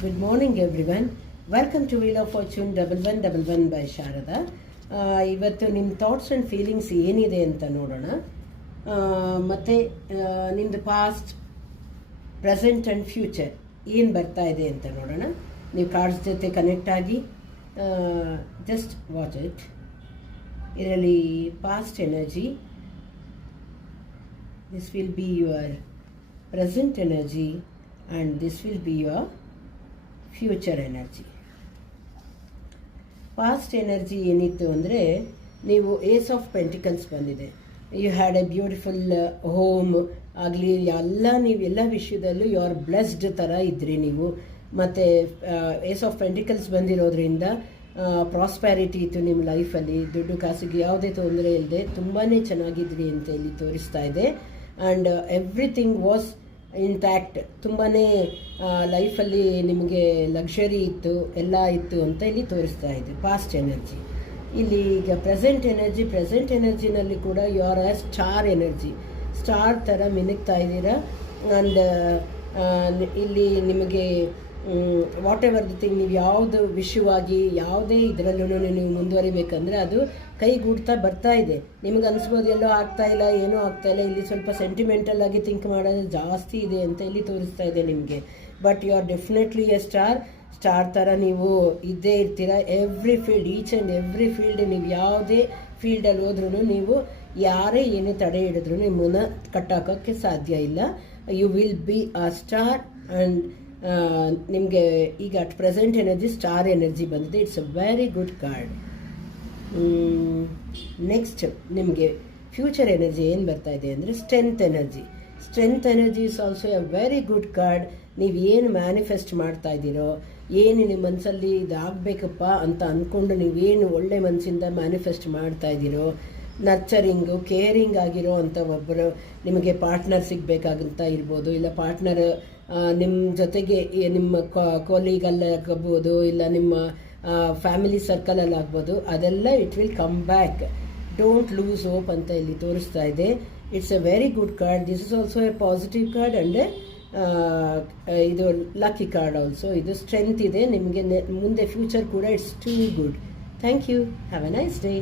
Good morning everyone. Welcome to Wheel of Fortune 1111 by Sharada. ಇವತ್ತು ನಿಮ್ಮ thoughts and feelings ಏನಿದೆ ಅಂತ ನೋಡೋಣ. ಮತ್ತು ನಿಮ್ಮದು ಪಾಸ್ಟ್, ಪ್ರೆಸೆಂಟ್ ಆ್ಯಂಡ್ ಫ್ಯೂಚರ್ ಏನು ಬರ್ತಾ ಇದೆ ಅಂತ ನೋಡೋಣ. ನೀವು ಕಾರ್ಡ್ಸ್ ಜೊತೆ ಕನೆಕ್ಟ್ ಆಗಿ ಜಸ್ಟ್ ವಾಚ್ ಇಟ್. ಇದರಲ್ಲಿ past energy, this will be your present energy and this will be your future energy. Past energy ಏನಿತ್ತು ಅಂದರೆ, ನೀವು ಏಸ್ ಆಫ್ ಪೆಂಟಿಕಲ್ಸ್ ಬಂದಿದೆ. You had a beautiful home ಆಗಲಿ, ನೀವೆಲ್ಲ ವಿಷಯದಲ್ಲೂ ಯು ಆರ್ ಬ್ಲೆಸ್ಡ್ ಥರ ಇದ್ರಿ ನೀವು. ಮತ್ತು ಏಸ್ ಆಫ್ ಪೆಂಟಿಕಲ್ಸ್ ಬಂದಿರೋದ್ರಿಂದ ಪ್ರಾಸ್ಪ್ಯಾರಿಟಿ ಇತ್ತು ನಿಮ್ಮ ಲೈಫಲ್ಲಿ. ದುಡ್ಡು ಕಾಸಿಗೆ ಯಾವುದೇ ತೊಂದರೆ ಇಲ್ಲದೆ ತುಂಬಾ ಚೆನ್ನಾಗಿದ್ರಿ ಅಂತ ಇಲ್ಲಿ ತೋರಿಸ್ತಾ ಇದೆ. And everything was intact. ತುಂಬಾ ಲೈಫಲ್ಲಿ ನಿಮಗೆ ಲಕ್ಸುರಿ ಇತ್ತು, ಎಲ್ಲ ಇತ್ತು ಅಂತ ಇಲ್ಲಿ ತೋರಿಸ್ತಾ ಇದೆ ಪಾಸ್ಟ್ ಎನರ್ಜಿ. ಇಲ್ಲಿ ಈಗ ಪ್ರೆಸೆಂಟ್ ಎನರ್ಜಿನಲ್ಲಿ ಕೂಡ you are as star energy, star ಥರ ಮಿನುಗ್ತಾ ಇದ್ದೀರಾ. ಆ್ಯಂಡ್ ಇಲ್ಲಿ ನಿಮಗೆ ವಾಟ್ ಎವರ್ ದ ಥಿಂಗ್, ನೀವು ಯಾವುದು ವಿಷಯವಾಗಿ ಯಾವುದೇ ಇದರಲ್ಲೂ ನೀವು ಮುಂದುವರಿಬೇಕಂದ್ರೆ ಅದು ಕೈಗೂಡ್ತಾ ಬರ್ತಾ ಇದೆ. ನಿಮಗೆ ಅನಿಸ್ಬೋದು ಎಲ್ಲೋ ಆಗ್ತಾಯಿಲ್ಲ, ಏನೂ ಆಗ್ತಾಯಿಲ್ಲ, ಇಲ್ಲಿ ಸ್ವಲ್ಪ ಸೆಂಟಿಮೆಂಟಲ್ ಆಗಿ ಥಿಂಕ್ ಮಾಡೋದು ಜಾಸ್ತಿ ಇದೆ ಅಂತ ಇಲ್ಲಿ ತೋರಿಸ್ತಾ ಇದೆ ನಿಮಗೆ. But you are definitely a star ಥರ ನೀವು ಇದ್ದೇ ಇರ್ತೀರ. Every field, each and every field, ನೀವು ಯಾವುದೇ ಫೀಲ್ಡಲ್ಲಿ ಹೋದ್ರೂ ನೀವು ಯಾರೇ ಏನೇ ತಡೆ ಹಿಡಿದ್ರೂ ನಿಮ್ಮನ್ನು ಕಟ್ಟಾಕೋಕ್ಕೆ ಸಾಧ್ಯ ಇಲ್ಲ. You will be a star. And ನಿಮಗೆ ಈಗ at present energy star energy ಬಂದಿದೆ. It's a very good card. Next ನಿಮಗೆ ಫ್ಯೂಚರ್ ಎನರ್ಜಿ ಏನು ಬರ್ತಾ ಇದೆ ಅಂದರೆ strength energy is also a very good card. ನೀವು ಏನು ಮ್ಯಾನಿಫೆಸ್ಟ್ ಮಾಡ್ತಾ ಇದ್ದೀರೋ, ಏನು ನಿಮ್ಮ ಮನಸ್ಸಲ್ಲಿ ಇದಾಗಬೇಕಪ್ಪ ಅಂತ ಅಂದ್ಕೊಂಡು ನೀವೇನು ಒಳ್ಳೆ ಮನಸ್ಸಿಂದ ಮ್ಯಾನಿಫೆಸ್ಟ್ ಮಾಡ್ತಾ ಇದ್ದೀರೋ, ನರ್ಚರಿಂಗು, ಕೇರಿಂಗ್ ಆಗಿರೋ ಅಂಥ ಒಬ್ಬರು ನಿಮಗೆ ಪಾರ್ಟ್ನರ್ ಸಿಗಬೇಕಾಗಂತ ಇರ್ಬೋದು. ಇಲ್ಲ ಪಾರ್ಟ್ನರ್ ನಿಮ್ಮ ಜೊತೆಗೆ ನಿಮ್ಮ ಕೊಲೀಗಲ್ಲಾಗಬಹುದು, ಇಲ್ಲ ನಿಮ್ಮ ಫ್ಯಾಮಿಲಿ ಸರ್ಕಲಲ್ಲಿ ಆಗ್ಬೋದು. ಅದೆಲ್ಲ it will come back. Don't lose hope ಅಂತ ಇಲ್ಲಿ ತೋರಿಸ್ತಾ ಇದೆ. It's a very good card. This is also a positive card and ಇದು ಲಕ್ಕಿ ಕಾರ್ಡ್ ಆಲ್ಸೋ. ಇದು ಸ್ಟ್ರೆಂತ್ ಇದೆ ನಿಮಗೆ ಮುಂದೆ ಫ್ಯೂಚರ್ ಕೂಡ. It's too good. Thank you. Have a nice day.